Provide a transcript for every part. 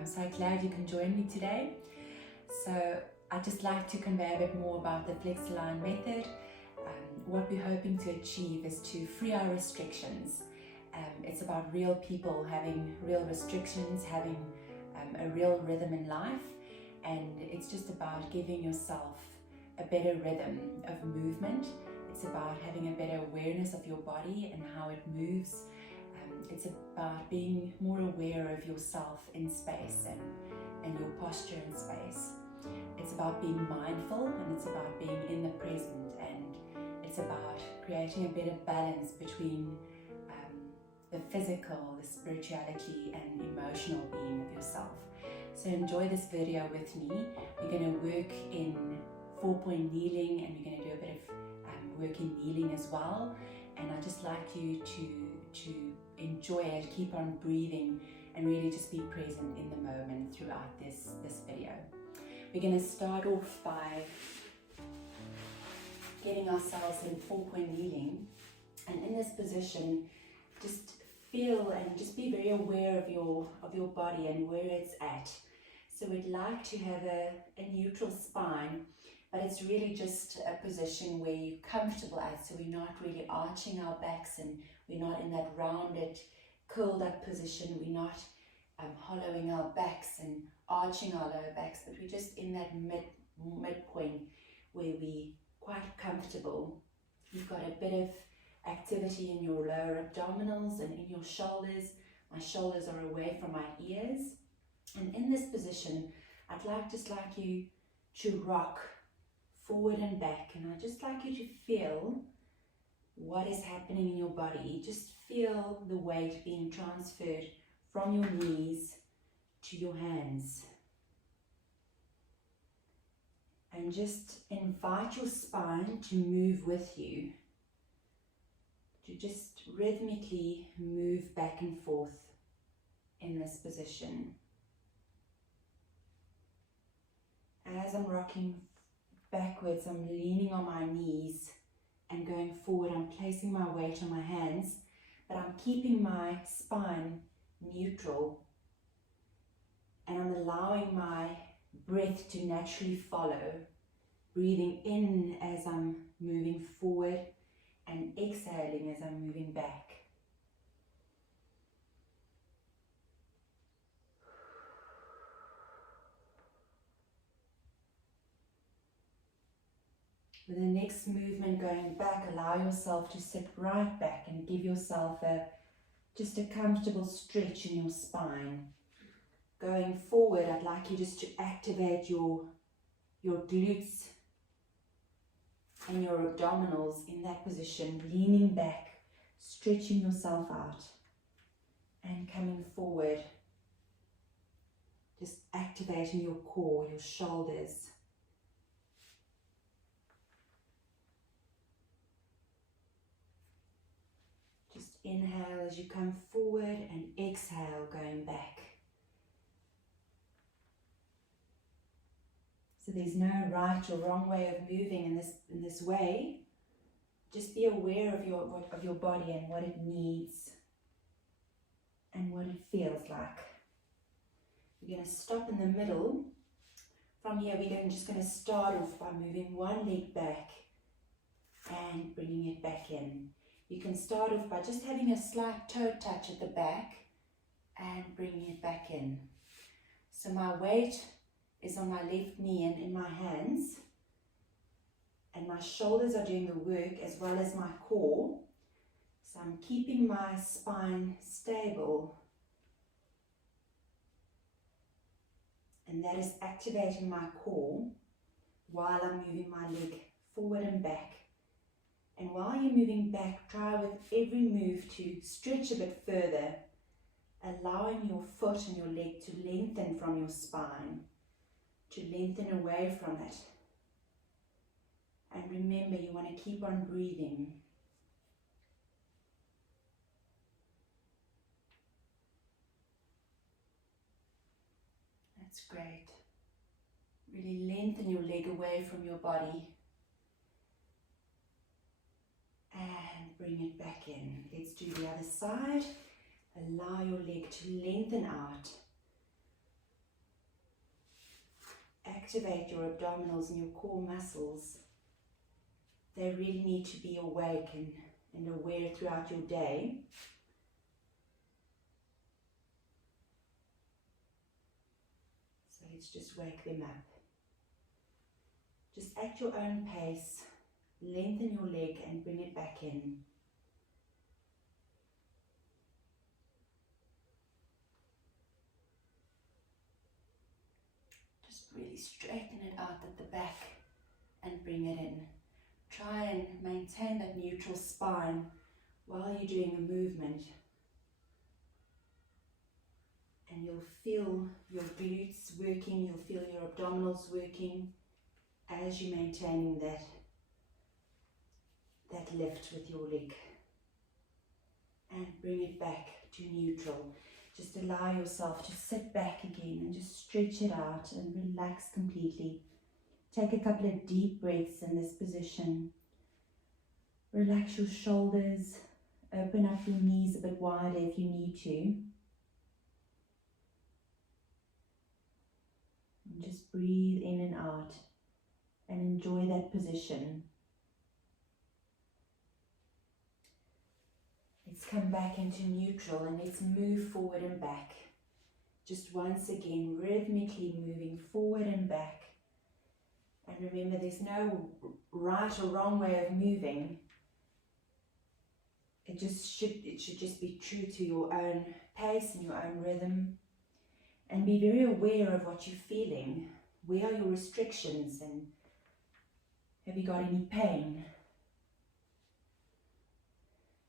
I'm so glad you can join me today. So I'd just like to convey a bit more about the FlexAline method. What we're hoping to achieve is to free our restrictions. It's about real people having real restrictions, having a real rhythm in life, and it's just about giving yourself a better rhythm of movement. It's about having a better awareness of your body and how it moves. It's about being more aware of yourself in space and your posture in space. It's about being mindful, and it's about being in the present, and it's about creating a better balance between the physical, the spirituality and emotional being of yourself. So enjoy this video with me. We're going to work in 4-point kneeling, and we're going to do a bit of work in kneeling as well. And I'd just like you to enjoy it, keep on breathing, and really just be present in the moment throughout this video. We're going to start off by getting ourselves in 4-point kneeling, and in this position just feel and just be very aware of your body and where it's at. So we'd like to have a neutral spine, but it's really just a position where you're comfortable at, so we're not really arching our backs and we're not in that rounded, curled up position. We're not hollowing our backs and arching our lower backs, but we're just in that midpoint where we're quite comfortable. You've got a bit of activity in your lower abdominals and in your shoulders. My shoulders are away from my ears. And in this position, I'd like you to rock forward and back, and I'd just like you to feel what is happening in your body. Just feel the weight being transferred from your knees to your hands. And just invite your spine to move with you, to just rhythmically move back and forth in this position. As I'm rocking backwards, I'm leaning on my knees and going forward. I'm placing my weight on my hands, but I'm keeping my spine neutral, and I'm allowing my breath to naturally follow, breathing in as I'm moving forward and exhaling as I'm moving back. With the next movement going back, allow yourself to sit right back and give yourself just a comfortable stretch in your spine. Going forward, I'd like you just to activate your glutes and your abdominals in that position, leaning back, stretching yourself out and coming forward. Just activating your core, your shoulders. Just inhale as you come forward and exhale going back. So there's no right or wrong way of moving in this way. Just be aware of your body and what it needs and what it feels like. We're going to stop in the middle. From here we're just going to start off by moving one leg back and bringing it back in. You can start off by just having a slight toe touch at the back and bringing it back in. So my weight is on my left knee and in my hands, and my shoulders are doing the work as well as my core. So I'm keeping my spine stable, and that is activating my core while I'm moving my leg forward and back. And while you're moving back, try with every move to stretch a bit further, allowing your foot and your leg to lengthen from your spine, to lengthen away from it. And remember, you want to keep on breathing. That's great. Really lengthen your leg away from your body. And bring it back in. Let's do the other side. Allow your leg to lengthen out. activate your abdominals and your core muscles. They really need to be awake and aware throughout your day. So let's just wake them up. Just at your own pace, lengthen your leg and bring it back in. Just really straighten it out at the back and bring it in. Try and maintain that neutral spine while you're doing the movement. And you'll feel your glutes working, you'll feel your abdominals working as you're maintaining that lift with your leg. And bring it back to neutral. Just allow yourself to sit back again and just stretch it out and relax completely. Take a couple of deep breaths in this position. Relax your shoulders, open up your knees a bit wider if you need to. And just breathe in and out and enjoy that position. Let's come back into neutral and let's move forward and back. Just once again, rhythmically moving forward and back. And remember, there's no right or wrong way of moving. It should just be true to your own pace and your own rhythm. And be very aware of what you're feeling. Where are your restrictions and have you got any pain?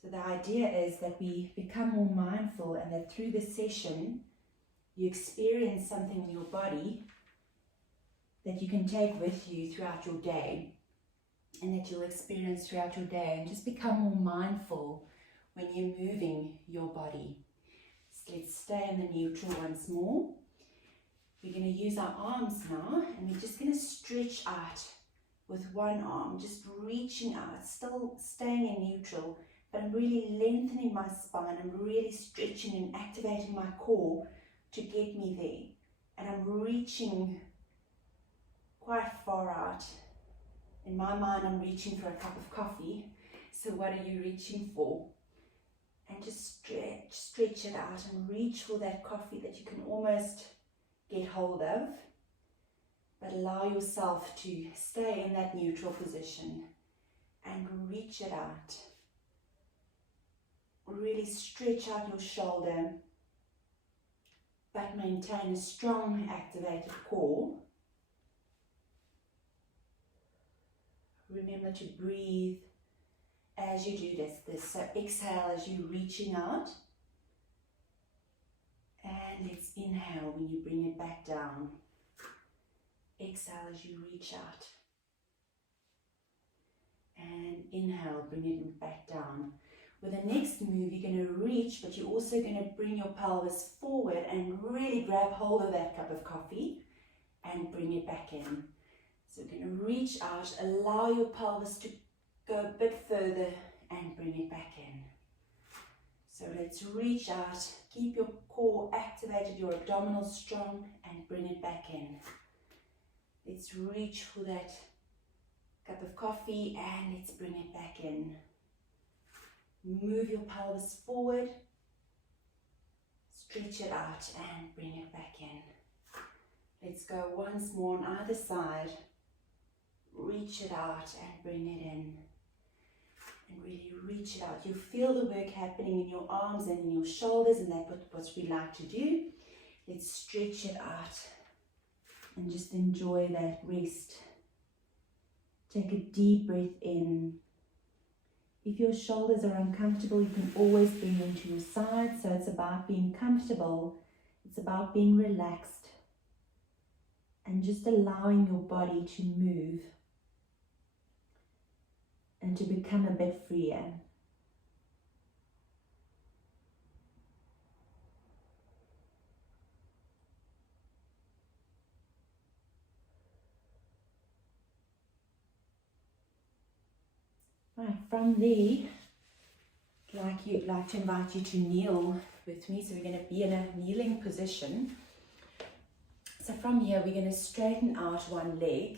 So the idea is that we become more mindful and that through the session you experience something in your body that you can take with you throughout your day and that you'll experience throughout your day, and just become more mindful when you're moving your body. So let's stay in the neutral once more. We're going to use our arms now and we're just going to stretch out with one arm, just reaching out, still staying in neutral, but I'm really lengthening my spine. I'm really stretching and activating my core to get me there. And I'm reaching quite far out. In my mind, I'm reaching for a cup of coffee. So what are you reaching for? And just stretch it out and reach for that coffee that you can almost get hold of. But allow yourself to stay in that neutral position and reach it out. Really stretch out your shoulder, but maintain a strong activated core. Remember to breathe as you do this. So exhale as you're reaching out. And let's inhale when you bring it back down. Exhale as you reach out. And inhale, bring it back down. With the next move, you're going to reach, but you're also going to bring your pelvis forward and really grab hold of that cup of coffee and bring it back in. So we're going to reach out, allow your pelvis to go a bit further and bring it back in. So let's reach out, keep your core activated, your abdominals strong, and bring it back in. Let's reach for that cup of coffee and let's bring it back in. Move your pelvis forward, stretch it out and bring it back in. Let's go once more on either side. Reach it out and bring it in. And really reach it out. You feel the work happening in your arms and in your shoulders, and that's what we like to do. Let's stretch it out and just enjoy that rest. Take a deep breath in. If your shoulders are uncomfortable, you can always bring them to your side. So it's about being comfortable. It's about being relaxed and just allowing your body to move and to become a bit freer. Right, from there, I'd like to invite you to kneel with me. So we're going to be in a kneeling position. So from here, we're going to straighten out one leg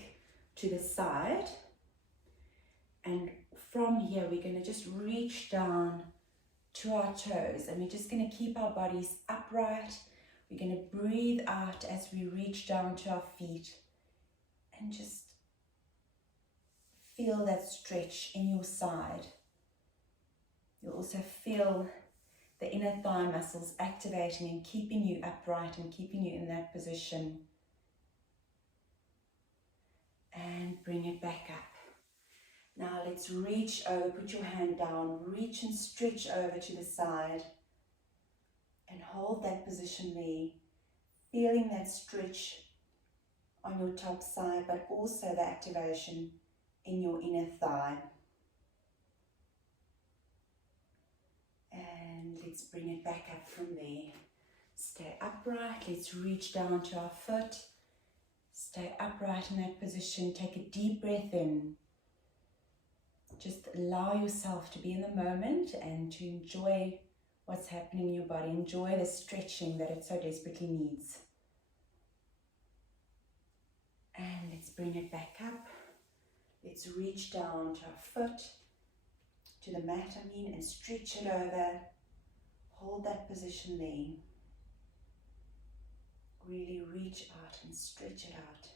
to the side. And from here, we're going to just reach down to our toes. And we're just going to keep our bodies upright. We're going to breathe out as we reach down to our feet. And just feel that stretch in your side. You'll also feel the inner thigh muscles activating and keeping you upright and keeping you in that position. And bring it back up. Now let's reach over, put your hand down, reach and stretch over to the side. And hold that position there, feeling that stretch on your top side, but also the activation in your inner thigh. And let's bring it back up from there. Stay upright. Let's reach down to our foot. Stay upright in that position. Take a deep breath in. Just allow yourself to be in the moment and to enjoy what's happening in your body. Enjoy the stretching that it so desperately needs. And let's bring it back up. Let's reach down to our foot, to the mat and stretch it over. Hold that position there. Really reach out and stretch it out.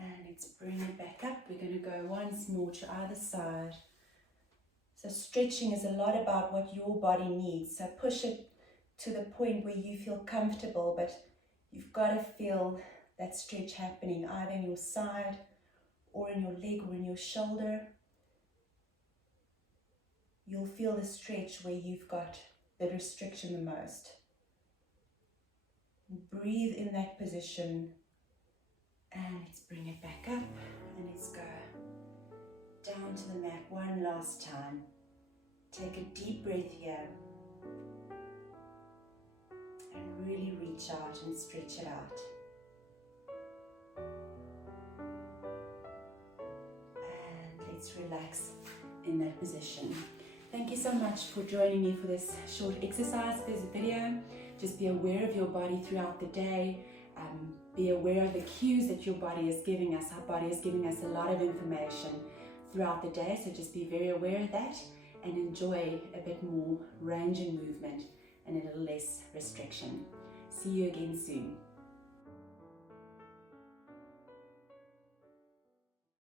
And let's bring it back up. We're going to go once more to either side. So stretching is a lot about what your body needs. So push it to the point where you feel comfortable, but you've got to feel that stretch happening either in your side or in your leg or in your shoulder. You'll feel the stretch where you've got the restriction the most. Breathe in that position and let's bring it back up and let's go down to the mat one last time. Take a deep breath here and really reach out and stretch it out. And let's relax in that position. Thank you so much for joining me for this short exercise, this video. Just be aware of your body throughout the day. Be aware of the cues that your body is giving us. Our body is giving us a lot of information throughout the day, so just be very aware of that and enjoy a bit more range and movement and a little less restriction. See you again soon.